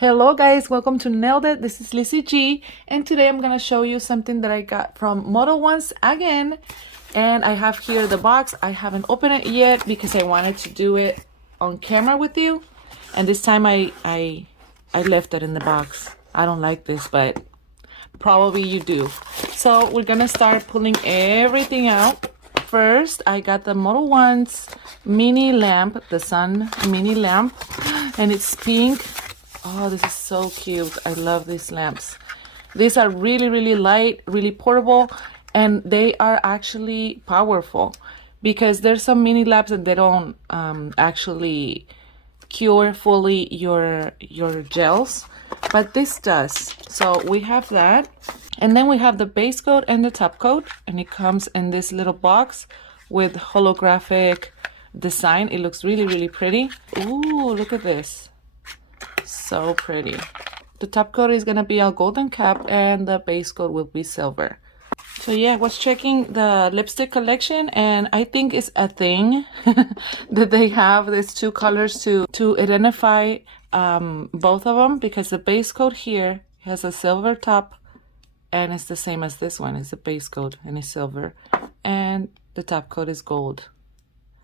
Hello guys, welcome to Nailed It. This is Lizzie G, and today I'm gonna show you something that I got from Modelones again. And I have here the box. I haven't opened it yet because I wanted to do it on camera with you. And this time I left it in the box. I don't like this, but probably you do. So we're gonna start pulling everything out. First, I got the Modelones mini lamp, the sun mini lamp, and it's pink. Oh, this is so cute. I love these lamps. These are really light, really portable, and they are actually powerful because there's some mini lamps and they don't actually cure fully your gels, but this does. So we have that, and then we have the base coat and the top coat, and it comes in this little box with holographic design. It looks really pretty. Ooh, look at this. So pretty. The top coat is gonna be a golden cap and the base coat will be silver. So yeah, I was checking the lipstick collection and I think it's a thing that they have these two colors to identify both of them, because the base coat here has a silver top and it's the same as this one. It's a base coat and it's silver, and the top coat is gold.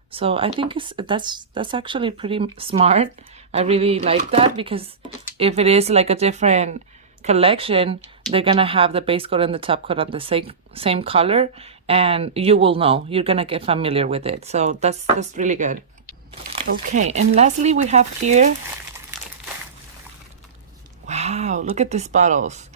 So I think that's actually pretty smart. I really like that, because if it is like a different collection, they're gonna have the base coat and the top coat on the same color, and you will know. You're gonna get familiar with it. So that's really good. Okay, and lastly we have here, wow, look at these bottles.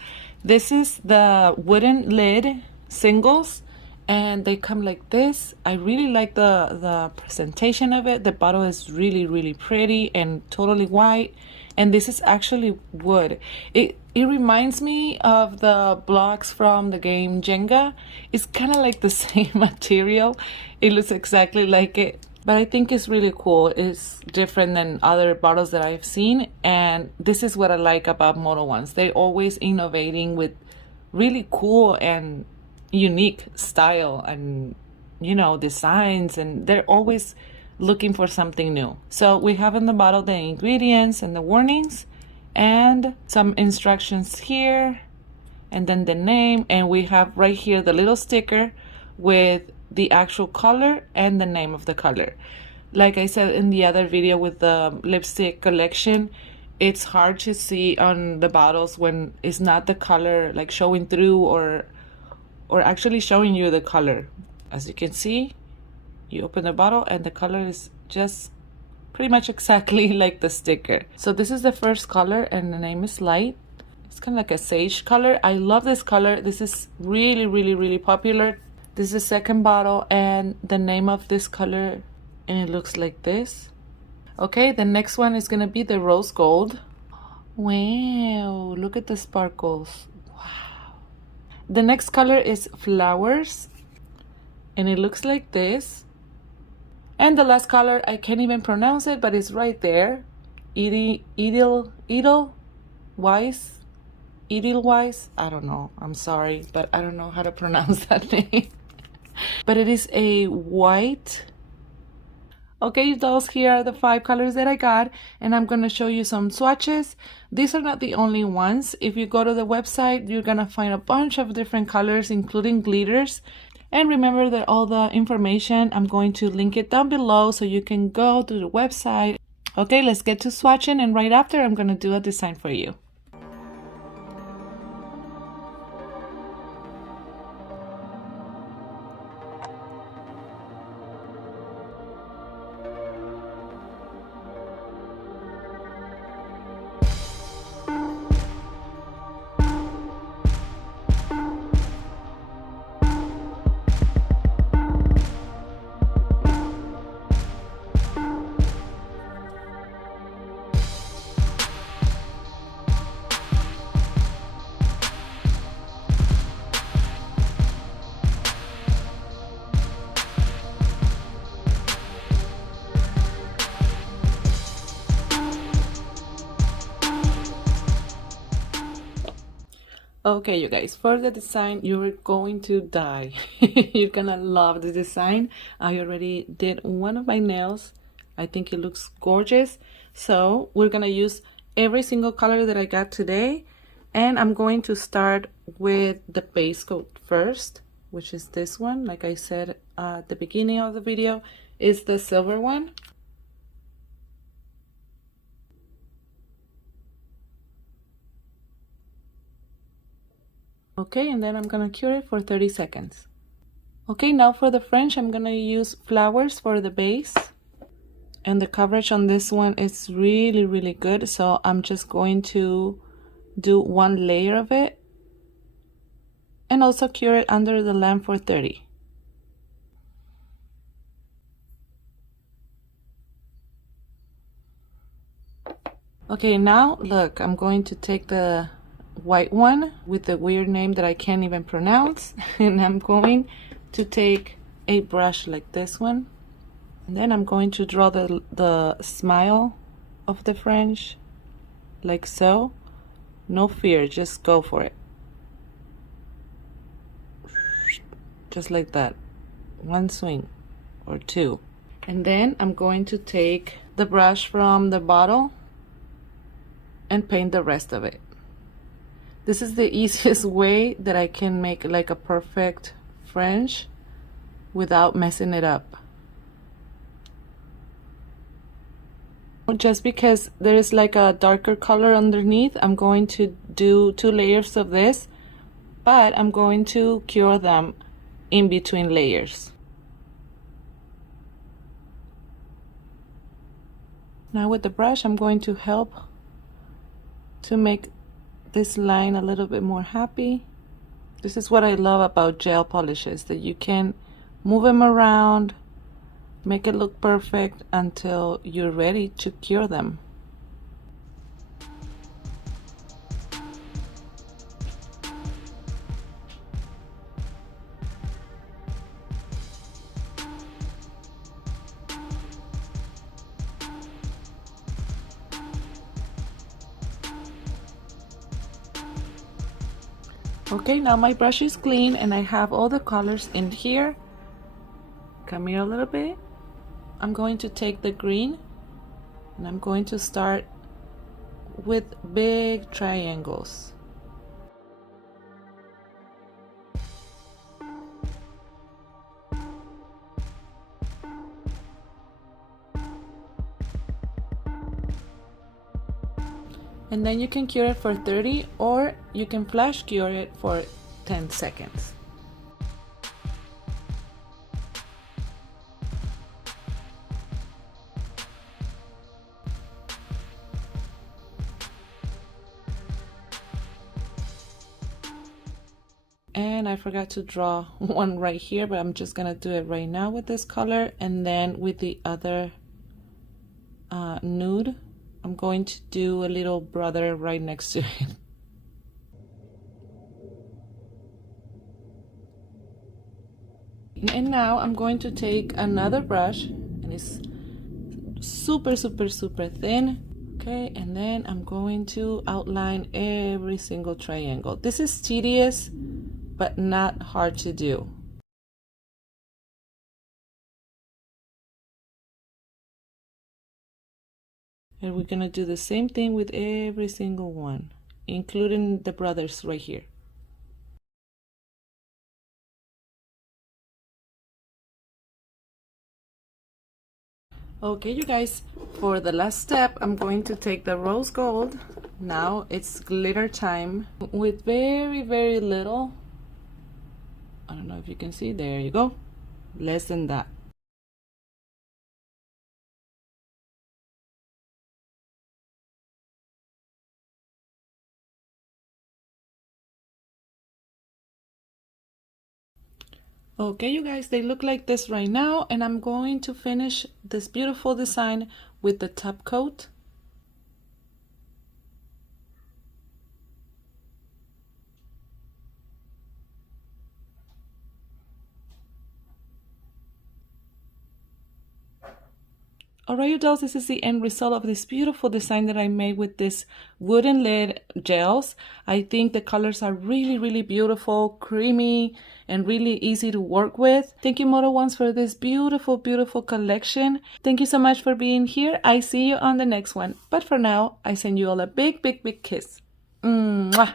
This is the wooden lid singles, and they come like this. I really like the presentation of it. The bottle is really pretty and totally white, and this is actually wood. It reminds me of the blocks from the game Jenga. It's kind of like the same material. It looks exactly like it, but I think it's really cool. It's different than other bottles that I've seen, and this is what I like about Modelones. They're always innovating with really cool and unique style and, you know, designs, and they're always looking for something new. So we have in the bottle the ingredients and the warnings and some instructions here, and then the name, and we have right here the little sticker with the actual color and the name of the color. Like I said in the other video with the lipstick collection, it's hard to see on the bottles when it's not the color like showing through or actually showing you the color. As you can see, you open the bottle and the color is just pretty much exactly like the sticker. So this is the first color and the name is Light. It's kind of like a sage color. I love this color. This is really popular. This is the second bottle and the name of this color, and it looks like this. Okay, the next one is gonna be the Rose Gold. Wow, look at the sparkles. The next color is Flowers, and it looks like this. And the last color, I can't even pronounce it, but it's right there. Edelweiss. I don't know. I'm sorry, but I don't know how to pronounce that name. But it is a white. Okay, those here are the 5 colors that I got, and I'm going to show you some swatches. These are not the only ones. If you go to the website, you're going to find a bunch of different colors, including glitters. And remember that all the information, I'm going to link it down below so you can go to the website. Okay, let's get to swatching, and right after, I'm going to do a design for you. Okay, you guys, for the design, you're going to die. You're gonna love the design. I already did one of my nails. I think it looks gorgeous. So we're gonna use every single color that I got today, and I'm going to start with the base coat first, which is this one. Like I said at the beginning of the video, is the silver one. Okay, and then I'm gonna cure it for 30 seconds. Okay, now for the French, I'm gonna use flowers for the base. And the coverage on this one is really, really good. So I'm just going to do one layer of it and also cure it under the lamp for 30. Okay, now look, I'm going to take the white one with the weird name that I can't even pronounce, and I'm going to take a brush like this one, and then I'm going to draw the smile of the French like so. No fear, just go for it. Just like that. One swing or two. And then I'm going to take the brush from the bottle and paint the rest of it. This is the easiest way that I can make like a perfect French without messing it up. Just because there is like a darker color underneath, I'm going to do 2 layers of this, but I'm going to cure them in between layers. Now with the brush, I'm going to help to make this line a little bit more happy. This is what I love about gel polishes, that you can move them around, make it look perfect until you're ready to cure them. Okay, now my brush is clean and I have all the colors in here. Come here a little bit. I'm going to take the green and I'm going to start with big triangles. And then you can cure it for 30 or you can flash cure it for 10 seconds. And I forgot to draw one right here, but I'm just gonna do it right now with this color, and then with the other nude, I'm going to do a little brother right next to it. And now I'm going to take another brush, and it's super, super, super thin. Okay, and then I'm going to outline every single triangle. This is tedious, but not hard to do. And we're gonna do the same thing with every single one, including the brothers right here. Okay, you guys, for the last step, I'm going to take the rose gold. Now it's glitter time with very, very little. I don't know if you can see, there you go. Less than that. Okay, you guys, they look like this right now, and I'm going to finish this beautiful design with the top coat. Alright, you dolls, this is the end result of this beautiful design that I made with this wooden lid gels. I think the colors are really beautiful, creamy, and really easy to work with. Thank you, Modelones, for this beautiful collection. Thank you so much for being here. I see you on the next one. But for now, I send you all a big kiss. Mwah!